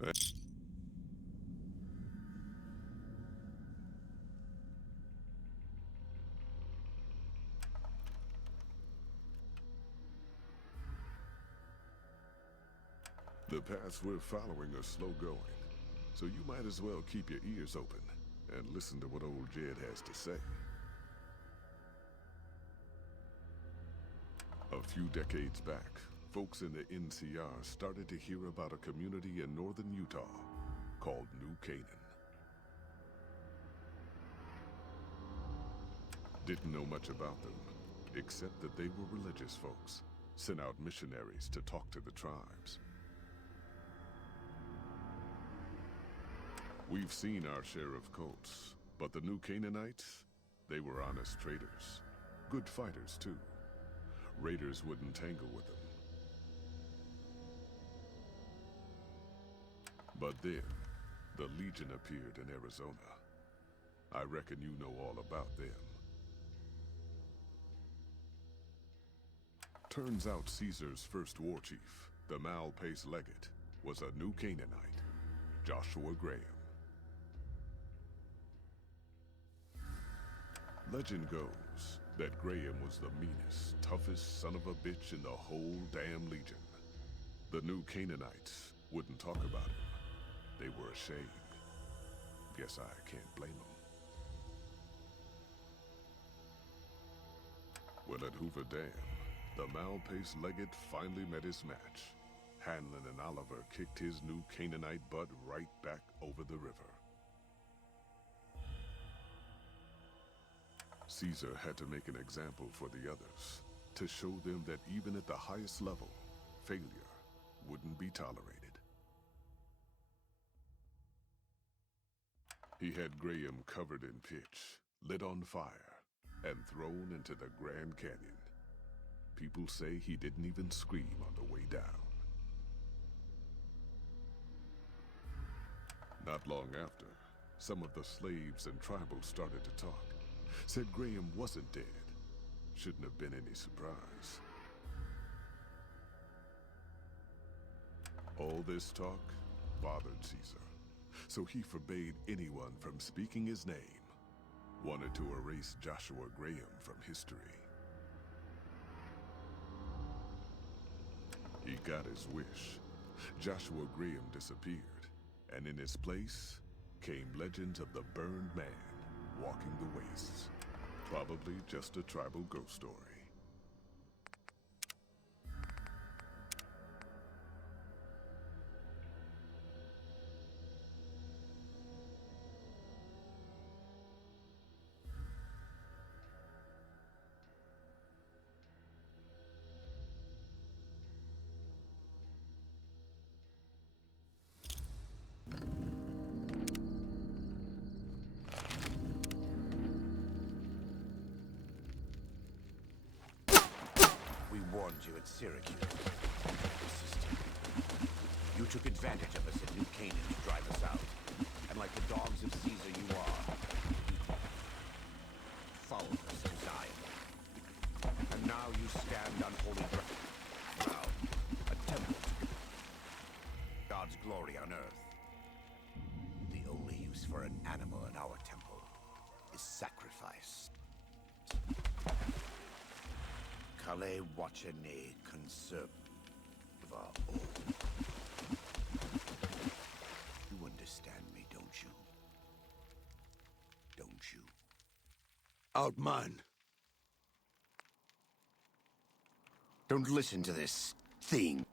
The paths we're following are slow going, so you might as well keep your ears open and listen to what old Jed has to say. A few decades back, folks in the NCR started to hear about a community in northern Utah called New Canaan. Didn't know much about them, except that they were religious folks, sent out missionaries to talk to the tribes. We've seen our share of cults, but the New Canaanites, they were honest traders. Good fighters, too. Raiders wouldn't tangle with them. But then, the Legion appeared in Arizona. I reckon you know all about them. Turns out Caesar's first war chief, the Mal-Pace Legate, was a New Canaanite, Joshua Graham. Legend goes that Graham was the meanest, toughest son of a bitch in the whole damn Legion. The New Canaanites wouldn't talk about him. They were ashamed. Guess I can't blame them. Well, at Hoover Dam, the Mal-Pace Legate finally met his match. Hanlon and Oliver kicked his New Canaanite butt right back over the river. Caesar had to make an example for the others, to show them that even at the highest level, failure wouldn't be tolerated. He had Graham covered in pitch, lit on fire, and thrown into the Grand Canyon. People say he didn't even scream on the way down. Not long after, some of the slaves and tribals started to talk. Said Graham wasn't dead. Shouldn't have been any surprise. All this talk bothered Caesar, so he forbade anyone from speaking his name. Wanted to erase Joshua Graham from history. He got his wish. Joshua Graham disappeared, and in his place came legends of the burned man walking the wastes. Probably just a tribal ghost story. Warned you at Syracuse. Persisted. You took advantage of us at New Canaan to drive us out. And like the dogs of Caesar you are, you followed us to Zion. And now you stand on holy ground. Now, a temple to God's glory on earth. The only use for an animal in our temple is sacrifice. Kale Wachene conserva. You understand me, don't you? Don't you? Outman. Don't listen to this thing.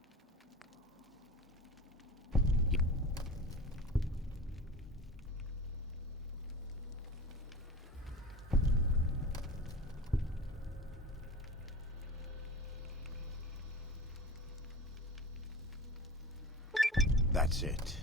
That's it.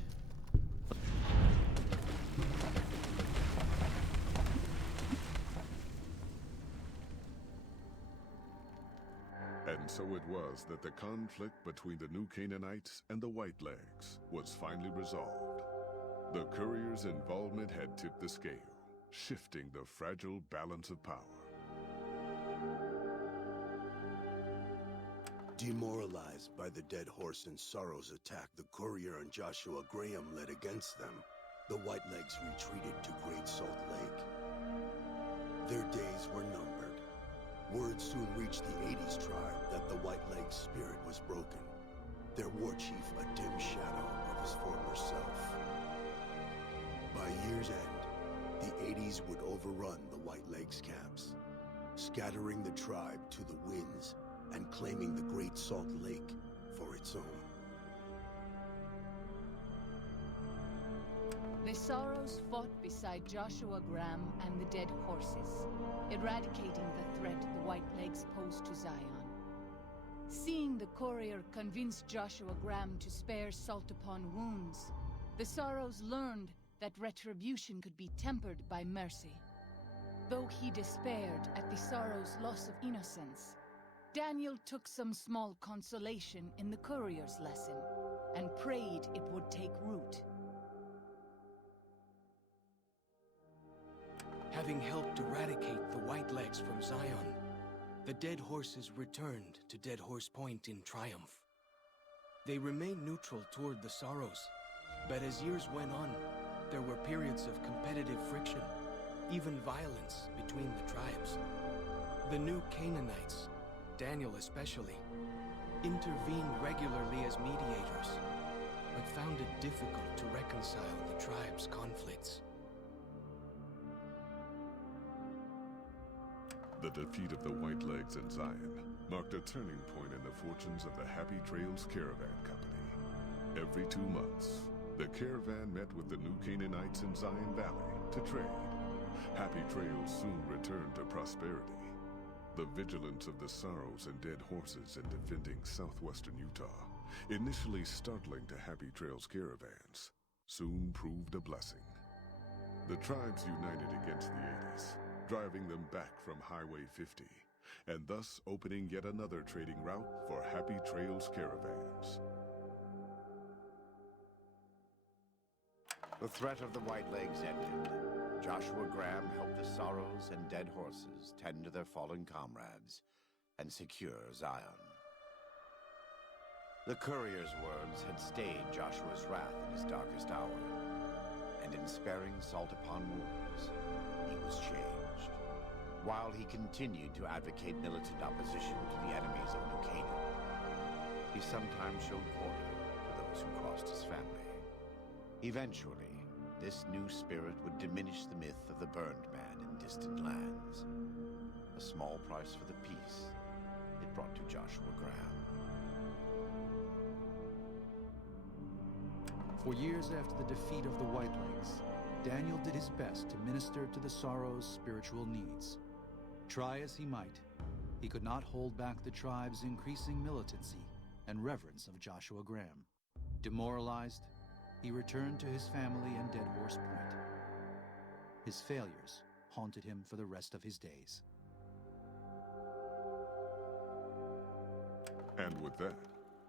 And so it was that the conflict between the New Canaanites and the Whitelegs was finally resolved. The courier's involvement had tipped the scale, shifting the fragile balance of power. Demoralized by the Dead Horse and Sorrow's attack the courier and Joshua Graham led against them, the Whitelegs retreated to Great Salt Lake. Their days were numbered. Word soon reached the 80s tribe that the Whiteleg spirit was broken, their war chief a dim shadow of his former self. By year's end, the 80s would overrun the Whitelegs camps, scattering the tribe to the winds and claiming the Great Salt Lake for its own. The Sorrows fought beside Joshua Graham and the Dead Horses, eradicating the threat the Whitelegs posed to Zion. Seeing the courier convince Joshua Graham to spare Salt upon Wounds, the Sorrows learned that retribution could be tempered by mercy. Though he despaired at the Sorrows' loss of innocence, Daniel took some small consolation in the courier's lesson and prayed it would take root. Having helped eradicate the Whitelegs from Zion, the Dead Horses returned to Dead Horse Point in triumph. They remained neutral toward the Sorrows, but as years went on, there were periods of competitive friction, even violence between the tribes. The new Canaanites, Daniel especially, intervened regularly as mediators, but found it difficult to reconcile the tribes' conflicts. The defeat of the Whitelegs in Zion marked a turning point in the fortunes of the Happy Trails Caravan Company. Every 2 months, the caravan met with the new Canaanites in Zion Valley to trade. Happy Trails soon returned to prosperity. The vigilance of the Sorrows and Dead Horses in defending southwestern Utah, initially startling to Happy Trails caravans, soon proved a blessing. The tribes united against the 80s, driving them back from Highway 50, and thus opening yet another trading route for Happy Trails caravans. The threat of the Whitelegs ended. Joshua Graham helped the Sorrows and Dead Horses tend to their fallen comrades and secure Zion. The courier's words had stayed Joshua's wrath in his darkest hour, and in sparing Salt upon Wounds, he was changed. While he continued to advocate militant opposition to the enemies of New Canaan, he sometimes showed quarter to those who crossed his family. Eventually, this new spirit would diminish the myth of the burned man in distant lands. A small price for the peace it brought to Joshua Graham. For years after the defeat of the Whitelegs, Daniel did his best to minister to the Sorrows' spiritual needs. Try as he might, he could not hold back the tribe's increasing militancy and reverence of Joshua Graham. Demoralized, he returned to his family and Dead Horse Point. His failures haunted him for the rest of his days. And with that,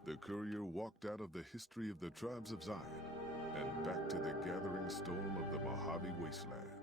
the courier walked out of the history of the tribes of Zion and back to the gathering storm of the Mojave Wasteland.